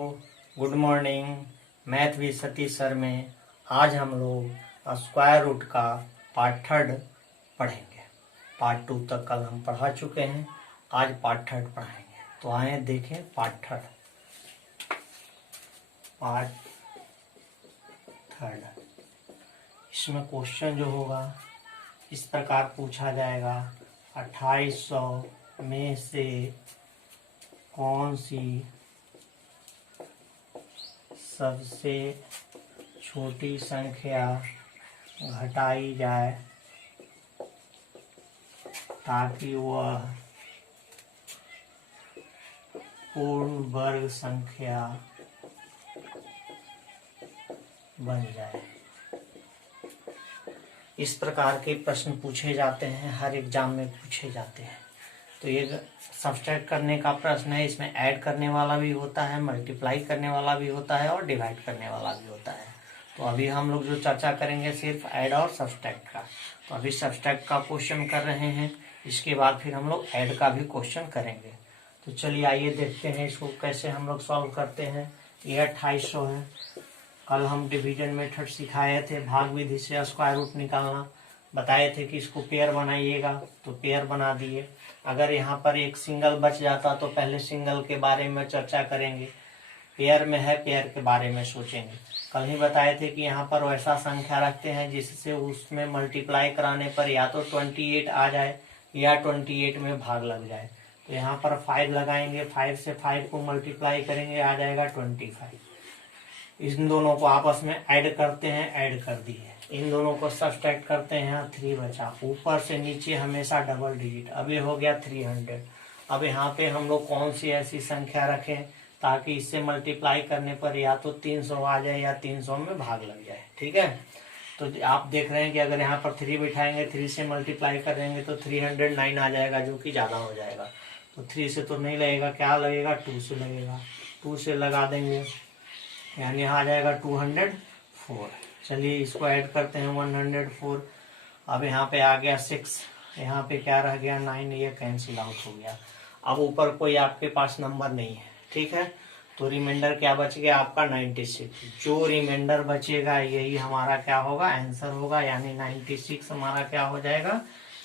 Good morning. Math with Satish sir में आज हम लोग स्क्वायर रूट का पार्ट थर्ड पढ़ेंगे। पार्ट टू तक कल हम पढ़ा चुके हैं, आज पार्ट थर्ड पढ़ाएंगे। तो आए देखें पार्ट थर्ड। इसमें क्वेश्चन जो होगा इस प्रकार पूछा जाएगा, 2800 में से कौन सी सबसे छोटी संख्या घटाई जाए ताकि वह पूर्ण वर्ग संख्या बन जाए। इस प्रकार के प्रश्न पूछे जाते हैं, हर एग्जाम में पूछे जाते हैं। तो ये सब्सट्रैक्ट करने का प्रश्न है, इसमें ऐड करने वाला भी होता है, मल्टीप्लाई करने वाला भी होता है और डिवाइड करने वाला भी होता है। तो अभी हम लोग जो चर्चा करेंगे सिर्फ ऐड और सब्सट्रैक्ट का। तो अभी सब्सट्रैक्ट का क्वेश्चन कर रहे हैं, इसके बाद फिर हम लोग ऐड का भी क्वेश्चन करेंगे। तो चलिए आइए देखते हैं इसको कैसे हम लोग सॉल्व करते हैं। ये 2800 है। कल हम डिवीजन मेथड सिखाए थे, भाग विधि से स्क्वायर रूट निकालना बताए थे कि इसको पेयर बनाइएगा, तो पेयर बना दिए। अगर यहाँ पर एक सिंगल बच जाता तो पहले सिंगल के बारे में चर्चा करेंगे, पेयर में है पेयर के बारे में सोचेंगे। कल ही बताए थे कि यहाँ पर वैसा संख्या रखते हैं जिससे उसमें मल्टीप्लाई कराने पर या तो 28 आ जाए या 28 में भाग लग जाए। तो यहाँ पर 5 लगाएंगे, 5 से 5 को मल्टीप्लाई करेंगे, आ जाएगा 25। इन दोनों को आपस में ऐड करते हैं, ऐड कर दिए। इन दोनों को सब्सट्रैक्ट करते हैं, 3 बचा। ऊपर से नीचे हमेशा डबल डिजिट। अब ये हो गया 300। अब यहाँ पे हम लोग कौन सी ऐसी संख्या रखें ताकि इससे मल्टीप्लाई करने पर या तो 300 आ जाए या 300 में भाग लग जाए। ठीक है, तो आप देख रहे हैं कि अगर यहाँ पर 3 बिठाएंगे, 3 से मल्टीप्लाई करेंगे तो 309 आ जाएगा, जो कि ज्यादा हो जाएगा। तो 3 से तो नहीं लगेगा, क्या लगेगा, 2 से लगेगा। 2 से लगा देंगे, यानी यहाँ आ जाएगा 204। चलिए इसको ऐड करते हैं, 104। अब यहाँ पे आ गया 6, यहाँ पे क्या रह गया 9, ये कैंसिल आउट हो गया। अब ऊपर कोई आपके पास नंबर नहीं है, ठीक है, तो रिमाइंडर क्या बच गया आपका 96। जो रिमाइंडर बचेगा यही हमारा क्या होगा, आंसर होगा। यानी 96 हमारा क्या हो जाएगा,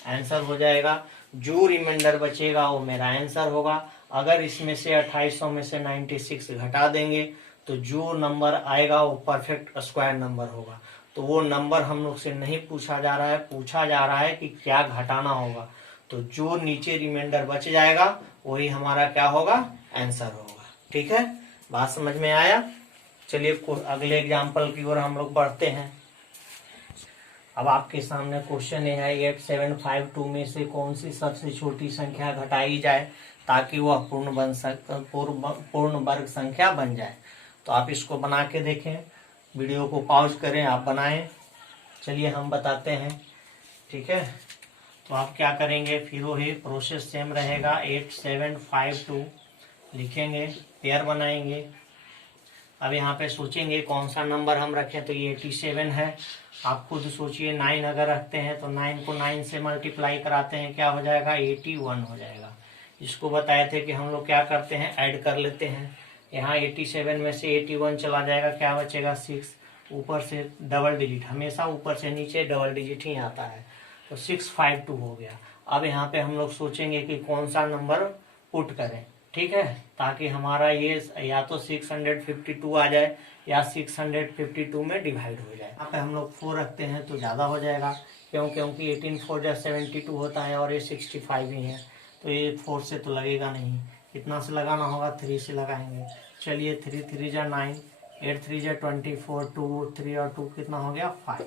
आंसर हो जाएगा। जो रिमाइंडर बचेगा वो मेरा आंसर होगा। अगर इसमें से 2800 में से 96 घटा देंगे तो जो नंबर आएगा वो परफेक्ट स्क्वायर नंबर होगा। तो वो नंबर हम लोग से नहीं पूछा जा रहा है, पूछा जा रहा है कि क्या घटाना होगा। तो जो नीचे रिमाइंडर बच जाएगा वही हमारा क्या होगा, आंसर होगा। ठीक है, बात समझ में आया। चलिए अगले एग्जाम्पल की ओर हम लोग बढ़ते हैं। अब आपके सामने क्वेश्चन है, 8752 में से कौन सी सबसे छोटी संख्या घटाई जाए ताकि वह पूर्ण वर्ग संख्या बन जाए। तो आप इसको बना के देखें, वीडियो को पॉज करें, आप बनाएं। चलिए हम बताते हैं, ठीक है। तो आप क्या करेंगे, फिर वही प्रोसेस सेम रहेगा। 8752 लिखेंगे, पेयर बनाएंगे। अब यहाँ पे सोचेंगे कौन सा नंबर हम रखें, तो ये 87 है। आप खुद सोचिए, 9 अगर रखते हैं तो 9 को 9 से मल्टीप्लाई कराते हैं, क्या हो जाएगा, 81 हो जाएगा। इसको बताए थे कि हम लोग क्या करते हैं, ऐड कर लेते हैं। यहाँ 87 में से 81 चला जाएगा, क्या बचेगा, 6। ऊपर से डबल डिजिट, हमेशा ऊपर से नीचे डबल डिजिट ही आता है, तो 652 हो गया। अब यहाँ पे हम लोग सोचेंगे कि कौन सा नंबर पुट करें, ठीक है, ताकि हमारा ये या तो 652 आ जाए या 652 में डिवाइड हो जाए। यहाँ पे हम लोग 4 रखते हैं तो ज़्यादा हो जाएगा, क्योंकि 18 4 जा 72 होता है और ये 65 ही है, तो ये 4 से तो लगेगा नहीं। कितना से लगाना होगा, 3 से लगाएंगे। चलिए 3 3 जा 9, 8 3 जा 24, 2 3 और 2 कितना हो गया, 5।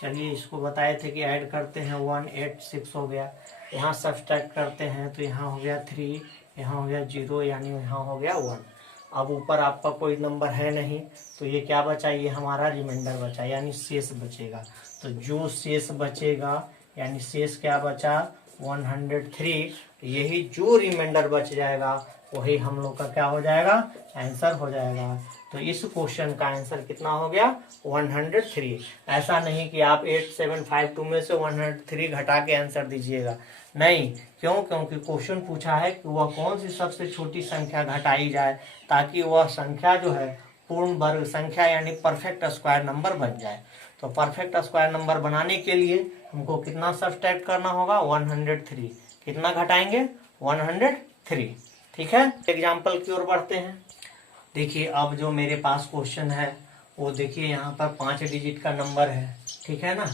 चलिए इसको बताए थे कि ऐड करते हैं, 186 हो गया। यहाँ सब्सट्रैक्ट करते हैं तो यहाँ हो गया 3, यहाँ हो गया 0, यानी यहाँ हो गया 1। अब ऊपर आपका कोई नंबर है नहीं, तो ये क्या बचा, ये हमारा रिमाइंडर बचा, यानी शेष बचेगा। तो जो शेष बचेगा, यानी शेष क्या बचा, 103, यही जो रिमाइंडर बच जाएगा वही हम लोग का क्या हो जाएगा, आंसर हो जाएगा। तो इस क्वेश्चन का आंसर कितना हो गया, 103। ऐसा नहीं कि आप 8752 में से 103 घटा के आंसर दीजिएगा, नहीं। क्यों? क्योंकि क्वेश्चन पूछा है कि वह कौन सी सबसे छोटी संख्या घटाई जाए ताकि वह संख्या जो है पूर्ण वर्ग संख्या यानी परफेक्ट स्क्वायर नंबर बन जाए। तो परफेक्ट स्क्वायर नंबर बनाने के लिए हमको कितना सब्ट्रैक्ट करना होगा, 103। कितना घटाएंगे, 103। ठीक है, एग्जाम्पल की ओर बढ़ते हैं। देखिए अब जो मेरे पास क्वेश्चन है वो देखिए यहाँ पर 5 डिजिट का नंबर है, ठीक है ना।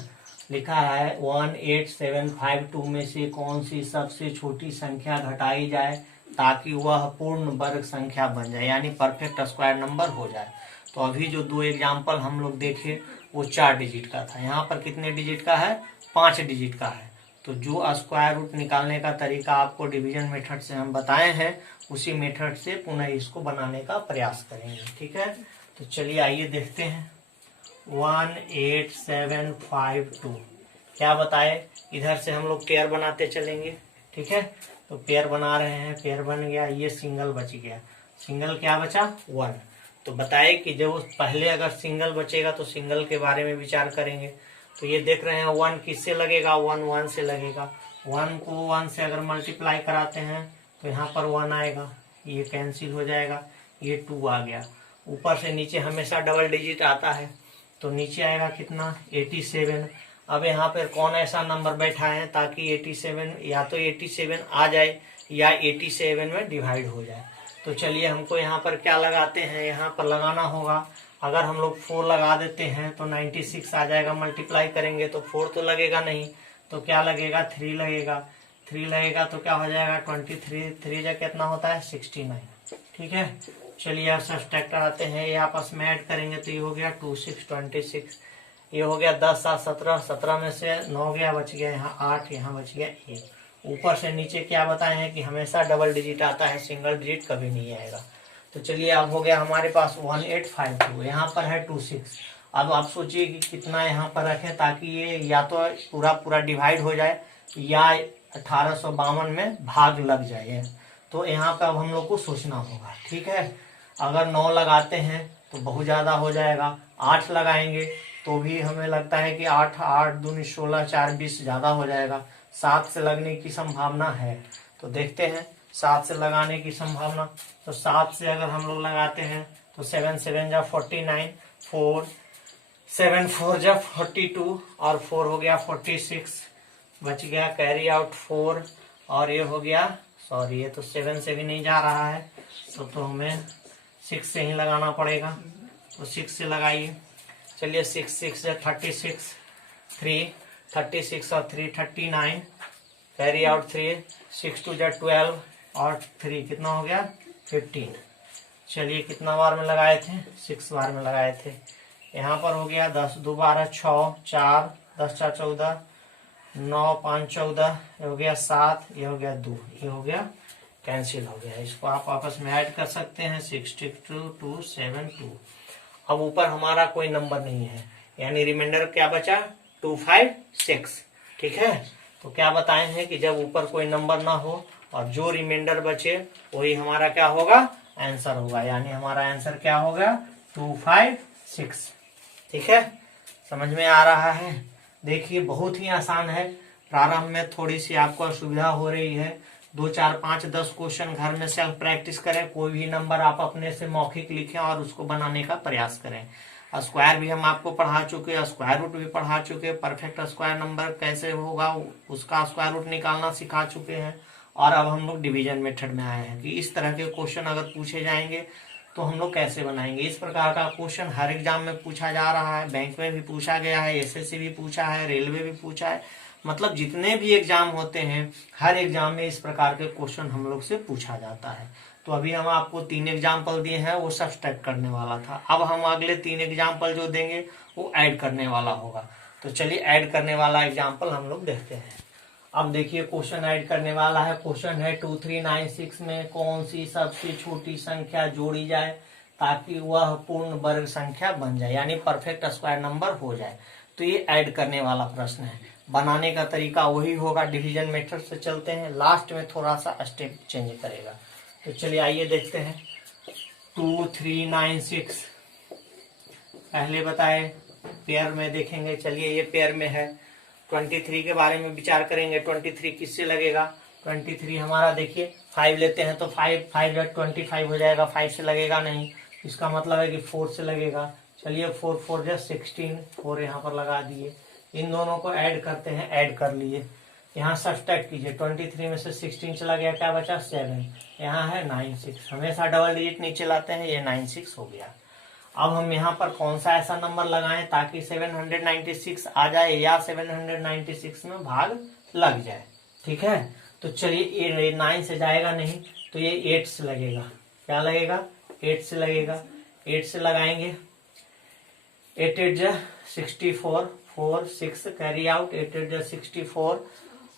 लिखा है 18752 में से कौन सी सबसे छोटी संख्या घटाई जाए ताकि वह पूर्ण वर्ग संख्या बन जाए यानी परफेक्ट स्क्वायर नंबर हो जाए। तो अभी जो 2 एग्जाम्पल हम लोग देखे वो 4 डिजिट का था, यहाँ पर कितने डिजिट का है, 5 डिजिट का है। तो जो स्क्वायर रूट निकालने का तरीका आपको डिवीजन मेथड से हम बताए हैं उसी मेथड से पुनः इसको बनाने का प्रयास करेंगे, ठीक है। तो चलिए आइए देखते हैं। 18752 क्या बताए, इधर से हम लोग पेयर बनाते चलेंगे, ठीक है। तो पेयर बना रहे हैं, पेयर बन गया, ये सिंगल बच गया। सिंगल क्या बचा, 1। तो बताए कि जब पहले अगर सिंगल बचेगा तो सिंगल के बारे में विचार करेंगे। तो ये देख रहे हैं 1 किससे लगेगा, 1 से लगेगा। 1 को 1 से अगर मल्टीप्लाई कराते हैं तो यहाँ पर 1 आएगा, ये कैंसिल हो जाएगा, ये 2 आ गया। ऊपर से नीचे हमेशा डबल डिजिट आता है तो नीचे आएगा कितना, 87। अब यहाँ पर कौन ऐसा नंबर बैठा है ताकि 87 या तो 87 आ जाए या 87 में डिवाइड हो जाए। तो चलिए हमको यहाँ पर क्या लगाते हैं, यहाँ पर लगाना होगा। अगर हम लोग 4 लगा देते हैं तो 96 आ जाएगा, मल्टीप्लाई करेंगे तो 4 तो लगेगा नहीं, तो क्या लगेगा, 3 लगेगा। 3 लगेगा तो क्या हो जाएगा, 23। 3 जा कितना होता है, 69, ठीक है। चलिए अब सब्ट्रैक्ट आते हैं, ये आपस में ऐड करेंगे तो ये हो गया 2 6 26, ये हो गया 10 7 17, 17 में से 9 गया, बच गया यहाँ 8, यहाँ बच गया 1। ऊपर से नीचे क्या बताए हैं कि हमेशा डबल डिजिट आता है, सिंगल डिजिट कभी नहीं आएगा। तो चलिए अब हो गया हमारे पास 1852, यहाँ पर है 26। अब आप सोचिए कि कितना यहाँ पर रखें ताकि ये या तो पूरा डिवाइड हो जाए या 1852 में भाग लग जाए। तो यहाँ पे अब हम लोग को सोचना होगा, ठीक है। अगर 9 लगाते हैं तो बहुत ज्यादा हो जाएगा, 8 लगाएंगे तो भी हमें लगता है कि 8 8 दूनी 16 4 20 ज्यादा हो जाएगा। 7 से लगने की संभावना है, तो देखते हैं 7 से लगाने की संभावना। तो 7 से अगर हम लोग लगाते हैं तो 7 7 जा 49, 4 7 4 जा 42 और 4 हो गया 46, बच गया कैरी आउट 4 और ये हो गया, सॉरी ये तो 7 से भी नहीं जा रहा है तो हमें 6 से ही लगाना पड़ेगा। तो 6 से लगाइए, चलिए 6 6 जा 36, 3 36 और 3 39, कैरी आउट 3, 6 2 जा 12 और 3 कितना हो गया, 15। चलिए कितना बार में लगाए थे, 6 बार में लगाए थे। यहाँ पर हो गया 10 2 12 6 4 10 4 14 9 5 14, ये हो गया 7, ये हो गया 2, ये हो गया कैंसिल हो गया। इसको आप आपस में ऐड कर सकते हैं, 62 272। अब ऊपर हमारा कोई नंबर नहीं है यानी रिमाइंडर क्या बचा, 256, ठीक है। तो क्या बताए हैं कि जब ऊपर कोई नंबर ना हो और जो रिमाइंडर बचे वही हमारा क्या होगा, आंसर होगा। यानी हमारा आंसर क्या होगा, 256, ठीक है। समझ में आ रहा है। देखिए बहुत ही आसान है, प्रारंभ में थोड़ी सी आपको असुविधा हो रही है। 2 4 5 10 क्वेश्चन घर में सेल्फ प्रैक्टिस करें, कोई भी नंबर आप अपने से मौखिक लिखें और उसको बनाने का प्रयास करें। स्क्वायर भी हम आपको पढ़ा चुके, स्क्वायर रूट भी पढ़ा चुके, परफेक्ट स्क्वायर नंबर कैसे होगा उसका स्क्वायर रूट निकालना सिखा चुके हैं। और अब हम लोग डिवीजन मेथड में आए हैं कि इस तरह के क्वेश्चन अगर पूछे जाएंगे तो हम लोग कैसे बनाएंगे। इस प्रकार का क्वेश्चन हर एग्जाम में पूछा जा रहा है, बैंक में भी पूछा गया है, एसएससी भी पूछा है, रेलवे भी पूछा है, मतलब जितने भी एग्जाम होते हैं हर एग्जाम में इस प्रकार के क्वेश्चन हम लोग से पूछा जाता है। तो अभी हम आपको 3 एग्जाम्पल दिए हैं, वो सब्ट्रैक्ट करने वाला था। अब हम अगले 3 एग्जाम्पल जो देंगे वो ऐड करने वाला होगा। तो चलिए ऐड करने वाला एग्जाम्पल हम लोग देखते हैं। अब देखिए क्वेश्चन ऐड करने वाला है। क्वेश्चन है 2396 में कौन सी सबसे छोटी संख्या जोड़ी जाए ताकि वह पूर्ण वर्ग संख्या बन जाए यानी परफेक्ट स्क्वायर नंबर हो जाए। तो ये ऐड करने वाला प्रश्न है। बनाने का तरीका वही होगा, डिवीजन मेथड से चलते हैं, लास्ट में थोड़ा सा स्टेप चेंज करेगा। तो चलिए आइए देखते हैं। 2 3 9 6 पहले बताए पेयर में देखेंगे। चलिए ये पेयर में है। 23 के बारे में विचार करेंगे। 23 किससे लगेगा? 23 हमारा देखिए 5 लेते हैं तो 5 5 25 हो जाएगा, 5 से लगेगा नहीं, इसका मतलब है कि 4 से लगेगा। चलिए 4 4 16, 4 यहाँ पर लगा दिए। इन दोनों को ऐड करते हैं, ऐड कर लिए। यहाँ सब्सट्रैक्ट कीजिए, 23 में से 16 चला गया, क्या बचा? 7। यहाँ है 9 6, हमेशा डबल डिजिट नीचे लाते हैं, ये 9 6 हो गया। अब हम यहाँ पर कौन सा ऐसा नंबर लगाएं ताकि 796 आ जाए या 796 में भाग लग जाए। ठीक है, तो चलिए ये 9 से जाएगा नहीं तो ये 8 से लगेगा। क्या लगेगा? 8 से लगेगा। 8 से लगाएंगे, 8 8 जा 64, 4 6 कैरी आउट, 8 8 जा 64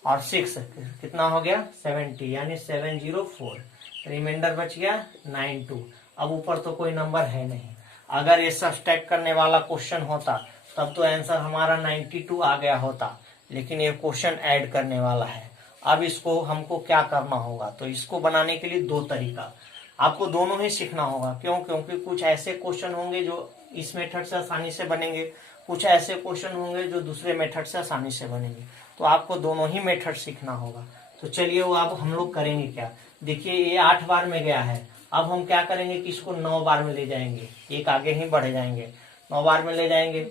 और 6 कितना हो गया? 70, यानी 704। रिमाइंडर बच गया 92। अब ऊपर तो कोई नंबर है नहीं। अगर ये सब्सट्रैक्ट करने वाला क्वेश्चन होता तब तो आंसर हमारा 92 आ गया होता, लेकिन ये क्वेश्चन ऐड करने वाला है। अब इसको हमको क्या करना होगा? तो इसको बनाने के लिए दो तरीका, आपको दोनों ही सीखना होगा। क्यों? क्योंकि कुछ ऐसे क्वेश्चन होंगे जो इस मेथड से आसानी से बनेंगे, कुछ ऐसे क्वेश्चन होंगे जो दूसरे मेथड से आसानी से बनेंगे, तो आपको दोनों ही मेथड सीखना होगा। तो चलिए वो अब हम लोग करेंगे क्या। देखिए ये 8 बार में गया है, अब हम क्या करेंगे कि इसको 9 बार में ले जाएंगे, एक आगे ही बढ़ जाएंगे, 9 बार में ले जाएंगे।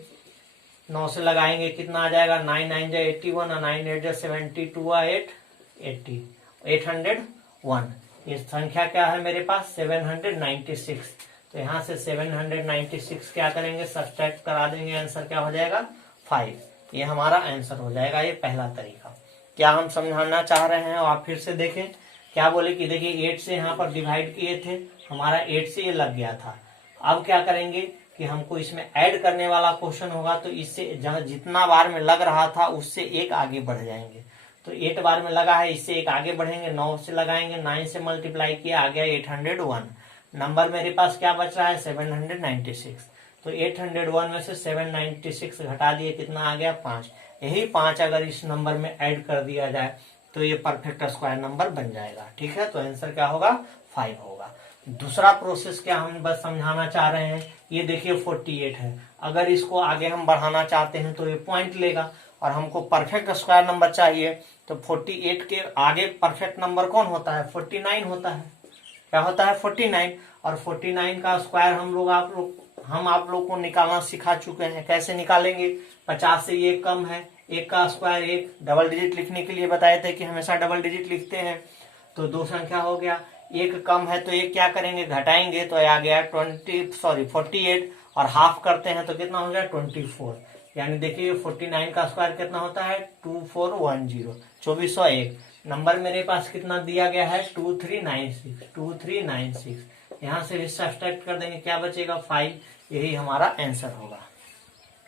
9 से लगाएंगे, कितना आ जाएगा? 9 9 जा 81 और 9 8 जा 72 8 80, 801। ये संख्या क्या है मेरे पास? 796। तो यहाँ से 796 क्या करेंगे? सब्सट्रैक्ट करा देंगे, आंसर क्या हो जाएगा? 5। ये हमारा आंसर हो जाएगा। ये पहला तरीका। क्या हम समझाना चाह रहे हैं? आप फिर से देखें, क्या बोले कि देखिए 8 से यहाँ पर डिवाइड किए थे, हमारा 8 से ये लग गया था। अब क्या करेंगे कि हमको इसमें ऐड करने वाला क्वेश्चन होगा, तो इससे जितना बार में लग रहा था उससे एक आगे बढ़ जाएंगे। तो 8 बार में लगा है, इससे एक आगे बढ़ेंगे, 9 से लगाएंगे, 9 से मल्टीप्लाई किया, आ गया 801। नंबर मेरे पास क्या बच रहा है? 796। तो 801 में से 796 घटा दिए, कितना आ गया? 5। यही 5 अगर इस नंबर में ऐड कर दिया जाए तो ये परफेक्ट स्क्वायर नंबर बन जाएगा। ठीक है, तो आंसर क्या होगा? 5 होगा। दूसरा प्रोसेस क्या हम बस समझाना चाह रहे हैं, ये देखिए 48 है, अगर इसको आगे हम बढ़ाना चाहते हैं तो ये पॉइंट लेगा और हमको परफेक्ट स्क्वायर नंबर चाहिए। तो 48 के आगे परफेक्ट नंबर कौन होता है? 49 होता है। क्या होता है? 49। और 49 का स्क्वायर हम आप लोग को निकालना सिखा चुके हैं। कैसे निकालेंगे? 50 से ये कम है, एक का स्क्वायर एक, डबल डिजिट लिखने के लिए बताए थे कि हमेशा डबल डिजिट लिखते हैं। तो दो संख्या हो गया, एक कम है तो एक क्या करेंगे? घटाएंगे, तो आ गया 48 और हाफ करते हैं तो कितना हो गया? 24। यानी देखिए 49 का स्क्वायर कितना होता है? 2410, 2401। नंबर मेरे पास कितना दिया गया है? 2396। यहाँ से भी सब्सट्रैक्ट कर देंगे, क्या बचेगा? 5। यही हमारा आंसर होगा।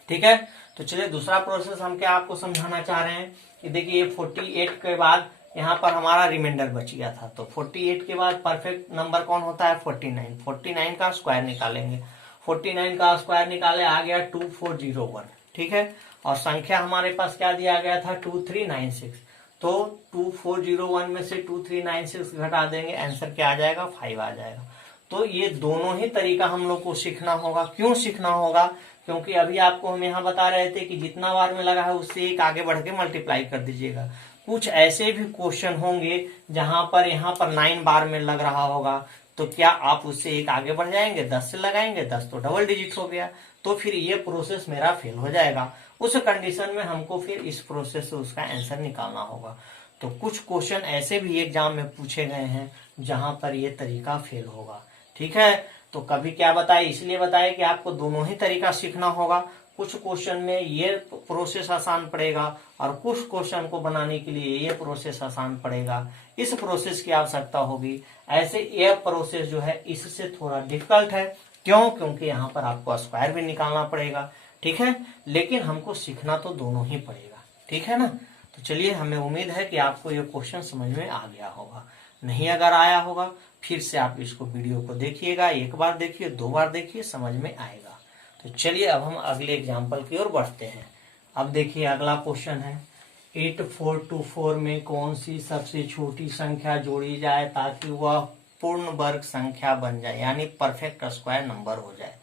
ठीक है, तो चलिए दूसरा प्रोसेस हम क्या आपको समझाना चाह रहे हैं कि देखिए 48 के बाद यहाँ पर हमारा रिमाइंडर बच गया था। तो 48 के बाद परफेक्ट नंबर कौन होता है? 49। 49 का स्क्वायर निकालेंगे, 49 का स्क्वायर निकाले, आ गया 2401। ठीक है, और संख्या हमारे पास क्या दिया गया था? 2396। तो 2401 में से 2396 घटा देंगे, आंसर क्या आ जाएगा? 5 आ जाएगा। तो ये दोनों ही तरीका हम लोग को सीखना होगा। क्यों सीखना होगा? क्योंकि अभी आपको हम यहाँ बता रहे थे कि जितना बार में लगा है उससे एक आगे बढ़ के मल्टीप्लाई कर दीजिएगा। कुछ ऐसे भी क्वेश्चन होंगे जहां पर यहाँ पर 9 बार में लग रहा होगा, तो क्या आप उससे एक आगे बढ़ जाएंगे? 10 से लगाएंगे, 10 तो डबल डिजिट हो गया, तो फिर ये प्रोसेस मेरा फेल हो जाएगा। उस कंडीशन में हमको फिर इस प्रोसेस से उसका आंसर निकालना होगा। तो कुछ क्वेश्चन ऐसे भी एग्जाम में पूछे गए हैं जहां पर ये तरीका फेल होगा। ठीक है, तो कभी क्या बताए, इसलिए बताए कि आपको दोनों ही तरीका सीखना होगा। कुछ क्वेश्चन में ये प्रोसेस आसान पड़ेगा और कुछ क्वेश्चन को बनाने के लिए ये प्रोसेस आसान पड़ेगा। इस प्रोसेस की आवश्यकता होगी। ऐसे ये प्रोसेस जो है इससे थोड़ा डिफिकल्ट है। क्यों? क्योंकि यहाँ पर आपको स्क्वायर भी निकालना पड़ेगा। ठीक है, लेकिन हमको सीखना तो दोनों ही पड़ेगा। ठीक है ना, तो चलिए, हमें उम्मीद है कि आपको ये क्वेश्चन समझ में आ गया होगा। नहीं अगर आया होगा, फिर से आप इसको वीडियो को देखिएगा, एक बार देखिए, 2 बार देखिए, समझ में आएगा। तो चलिए अब हम अगले एग्जाम्पल की ओर बढ़ते हैं। अब देखिए अगला क्वेश्चन है 8424 में कौन सी सबसे छोटी संख्या जोड़ी जाए ताकि वह पूर्ण वर्ग संख्या बन जाए, यानी परफेक्ट स्क्वायर नंबर हो जाए।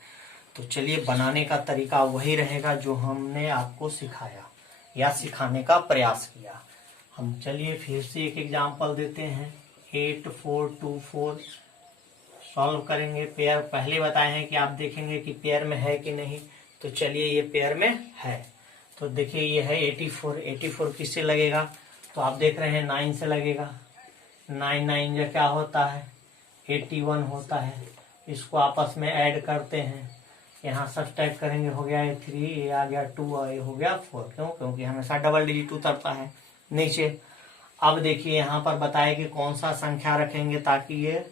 तो चलिए बनाने का तरीका वही रहेगा जो हमने आपको सिखाया या सिखाने का प्रयास किया। हम चलिए फिर से एक एग्जांपल देते हैं। 8424 सॉल्व करेंगे। पेयर पहले बताए हैं कि आप देखेंगे कि पेयर में है कि नहीं, तो चलिए ये पेयर में है। तो देखिए ये है 84 किससे लगेगा, तो आप देख रहे हैं 9 से लगेगा। 9 9 जो क्या होता है 81 होता है। इसको आपस में ऐड करते हैं, यहाँ सब्सट्रैक्ट करेंगे, हो गया ये 3, ये आ गया 2 और ये हो गया 4। क्यों? क्योंकि हमेशा डबल डिजिट उतरता है नीचे। अब देखिए यहाँ पर बताए कि कौन सा संख्या रखेंगे ताकि ये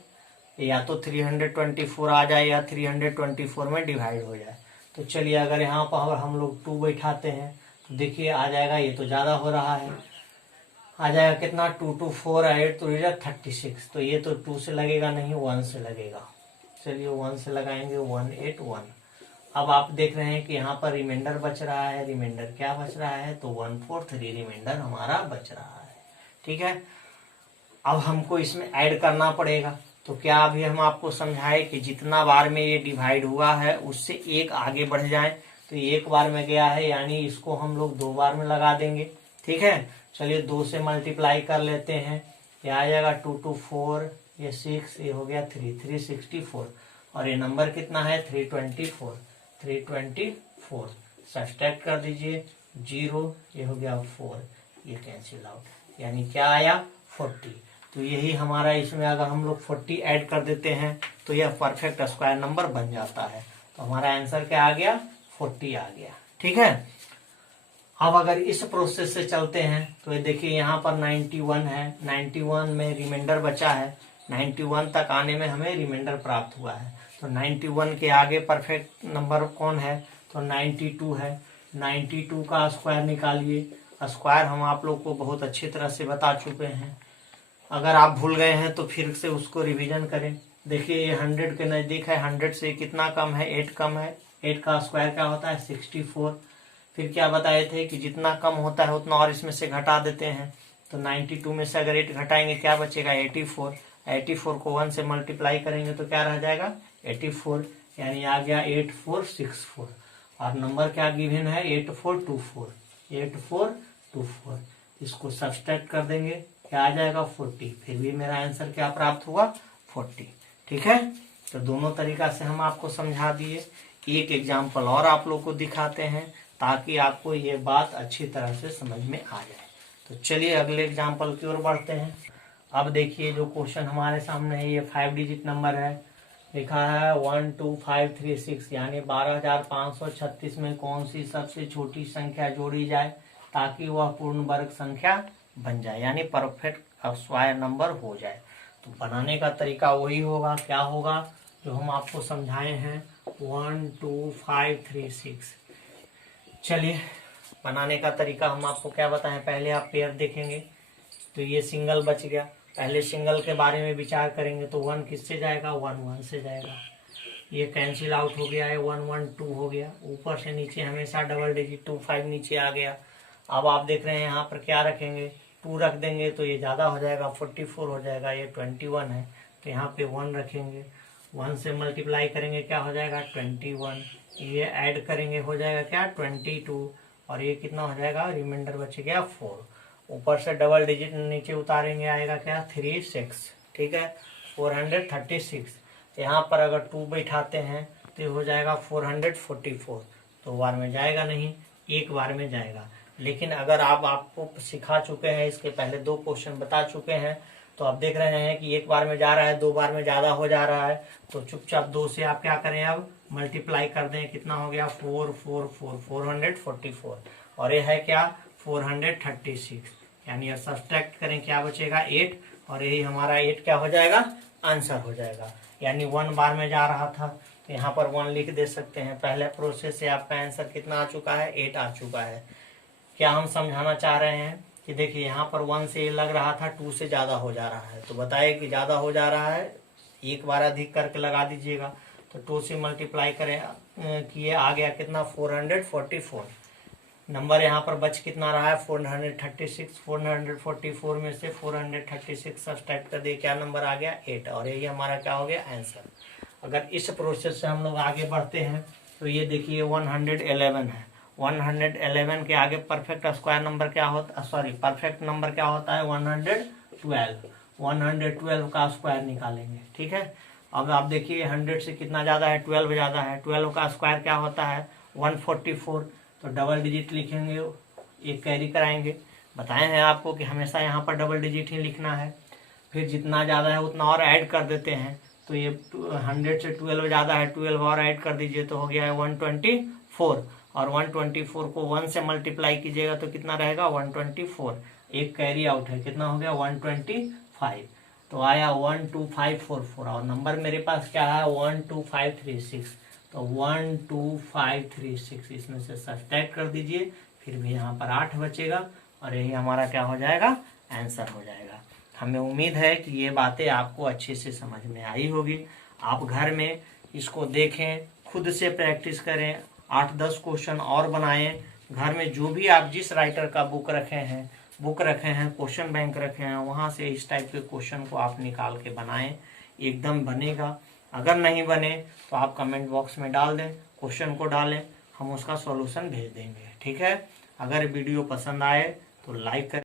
या तो 324 आ जाए या 324 में डिवाइड हो जाए। तो चलिए अगर यहाँ पर हम लोग 2 बैठाते हैं तो देखिए आ जाएगा, ये तो ज्यादा हो रहा है, आ जाएगा कितना 2 2 4 8 तो 36। तो ये तो 2 से लगेगा नहीं, 1 से लगेगा। चलिए 1 से लगाएंगे 181। अब आप देख रहे हैं कि यहाँ पर रिमाइंडर बच रहा है। रिमाइंडर क्या बच रहा है, तो 143 रिमाइंडर हमारा बच रहा है। ठीक है, अब हमको इसमें ऐड करना पड़ेगा। तो क्या अभी हम आपको समझाए कि जितना बार में ये डिवाइड हुआ है उससे एक आगे बढ़ जाए। तो एक बार में गया है यानी इसको हम लोग 2 बार में लगा देंगे। ठीक है, चलिए 2 से मल्टीप्लाई कर लेते हैं। ये आ जाएगा 2 2 4, ये 6, ये हो गया 3 364 और ये नंबर कितना है 324 324। सब्सट्रैक्ट कर दीजिए 0, ये हो गया 4, ये कैंसिल आउट, यानी क्या आया 40। तो यही हमारा इसमें अगर हम लोग 40 ऐड कर देते हैं तो यह परफेक्ट स्क्वायर नंबर बन जाता है। तो हमारा आंसर क्या आ गया 40 आ गया। ठीक है, अब अगर इस प्रोसेस से चलते हैं तो ये देखिए यहाँ पर 91 है। 91 में रिमाइंडर बचा है, 91 तक आने में हमें रिमाइंडर प्राप्त हुआ है। तो 91 के आगे परफेक्ट नंबर कौन है, तो 92 है। 92 का स्क्वायर निकालिए। स्क्वायर हम आप लोग को बहुत अच्छी तरह से बता चुके हैं, अगर आप भूल गए हैं तो फिर से उसको रिवीजन करें। देखिए ये 100 के नजदीक है, 100 से कितना कम है 8 कम है। 8 का स्क्वायर क्या होता है 64। फिर क्या बताए थे कि जितना कम होता है उतना और इसमें से घटा देते हैं। तो 92 में से अगर 8 घटाएंगे क्या बचेगा 84। 84 को 1 से मल्टीप्लाई करेंगे तो क्या रह जाएगा 84, यानी आ गया 8464। और नंबर क्या गिवन है 8424 8424। इसको सब्सट्रैक्ट कर देंगे, क्या आ जाएगा 40। फिर भी मेरा आंसर क्या प्राप्त हुआ 40। ठीक है, तो दोनों तरीका से हम आपको समझा दिए। एक एग्जाम्पल और आप लोग को दिखाते हैं ताकि आपको ये बात अच्छी तरह से समझ में आ जाए। तो चलिए अगले एग्जाम्पल की ओर बढ़ते हैं। अब देखिए जो क्वेश्चन हमारे सामने है ये 5 डिजिट नंबर है, लिखा है 12536, यानी 12536 में कौन सी सबसे छोटी संख्या जोड़ी जाए ताकि वह पूर्ण वर्ग संख्या बन जाए, यानी परफेक्ट स्क्वायर नंबर हो जाए। तो बनाने का तरीका वही होगा, क्या होगा जो हम आपको समझाए हैं 12536। चलिए बनाने का तरीका हम आपको क्या बताएं, पहले आप पेयर देखेंगे तो ये सिंगल बच गया। पहले सिंगल के बारे में विचार करेंगे तो 1 किससे जाएगा 1 1 से जाएगा, ये कैंसिल आउट हो गया है 1 1 2 हो गया। ऊपर से नीचे हमेशा डबल डिजिट 2 5 नीचे आ गया। अब आप देख रहे हैं यहाँ पर क्या रखेंगे 2 रख देंगे तो ये ज्यादा हो जाएगा 44 हो जाएगा, ये 21 है तो यहाँ पे 1 रखेंगे। 1 से मल्टीप्लाई करेंगे क्या हो जाएगा 21, ये ऐड करेंगे हो जाएगा क्या 22 और ये कितना हो जाएगा रिमाइंडर बच गया 4। ऊपर से डबल डिजिट नीचे उतारेंगे आएगा क्या 36। ठीक है 436। यहाँ पर अगर 2 बैठाते हैं तो हो जाएगा 444। तो बार में जाएगा नहीं, एक बार में जाएगा। लेकिन अगर आपको सिखा चुके हैं, इसके पहले 2 क्वेश्चन बता चुके हैं, तो आप देख रहे हैं कि एक बार में जा रहा है 2 बार में ज्यादा हो जा रहा है। तो चुपचाप 2 से आप क्या करें अब मल्टीप्लाई कर दें, कितना हो गया 444 और ये है क्या 436, यानी सब्सट्रैक्ट करें क्या बचेगा 8 और यही हमारा 8 क्या हो जाएगा आंसर हो जाएगा। यानी 1 बार में जा रहा था तो यहाँ पर 1 लिख दे सकते हैं। पहले प्रोसेस से आपका आंसर कितना आ चुका है 8 आ चुका है। क्या हम समझाना चाह रहे हैं कि देखिए यहाँ पर 1 से ये लग रहा था 2 से ज्यादा हो जा रहा है, तो बताइए कि ज्यादा हो जा रहा है एक बार अधिक करके लगा दीजिएगा। तो 2 से मल्टीप्लाई करें किए आ गया कितना 444। नंबर यहाँ पर बच कितना रहा है 436। 444 में से 436 सब्सट्रैक्ट कर दिए, क्या नंबर आ गया 8, और यही हमारा क्या हो गया आंसर। अगर इस प्रोसेस से हम लोग आगे बढ़ते हैं तो ये देखिए 111 है। 111 के आगे परफेक्ट स्क्वायर नंबर क्या होता, सॉरी परफेक्ट नंबर क्या होता है 112। 112 का स्क्वायर निकालेंगे, ठीक है। अब आप देखिए 100 से कितना ज़्यादा है 12 ज़्यादा है, 12 का स्क्वायर क्या होता है 144। तो डबल डिजिट लिखेंगे, एक कैरी कराएंगे। बताए हैं आपको कि हमेशा यहाँ पर डबल डिजिट ही लिखना है। फिर जितना ज़्यादा है उतना और ऐड कर देते हैं। तो ये 100 से 12 ज़्यादा है, 12 और ऐड कर दीजिए तो हो गया है 124। और 124 को 1 से मल्टीप्लाई कीजिएगा तो कितना रहेगा 124। एक कैरी आउट है, कितना हो गया 125। तो आया 12544, और नंबर मेरे पास क्या है 12536। तो 12536 इसमें से सब्ट्रैक्ट कर दीजिए, फिर भी यहाँ पर 8 बचेगा, और यही हमारा क्या हो जाएगा आंसर हो जाएगा। हमें उम्मीद है कि ये बातें आपको अच्छे से समझ में आई होगी। आप घर में इसको देखें, खुद से प्रैक्टिस करें, 8-10 क्वेश्चन और बनाएं। घर में जो भी आप जिस राइटर का बुक रखे हैं क्वेश्चन बैंक रखे हैं, वहाँ से इस टाइप के क्वेश्चन को आप निकाल के बनाएं, एकदम बनेगा। अगर नहीं बने तो आप कमेंट बॉक्स में डाल दें, क्वेश्चन को डालें, हम उसका सॉल्यूशन भेज देंगे, ठीक है। अगर वीडियो पसंद आए तो लाइक करें।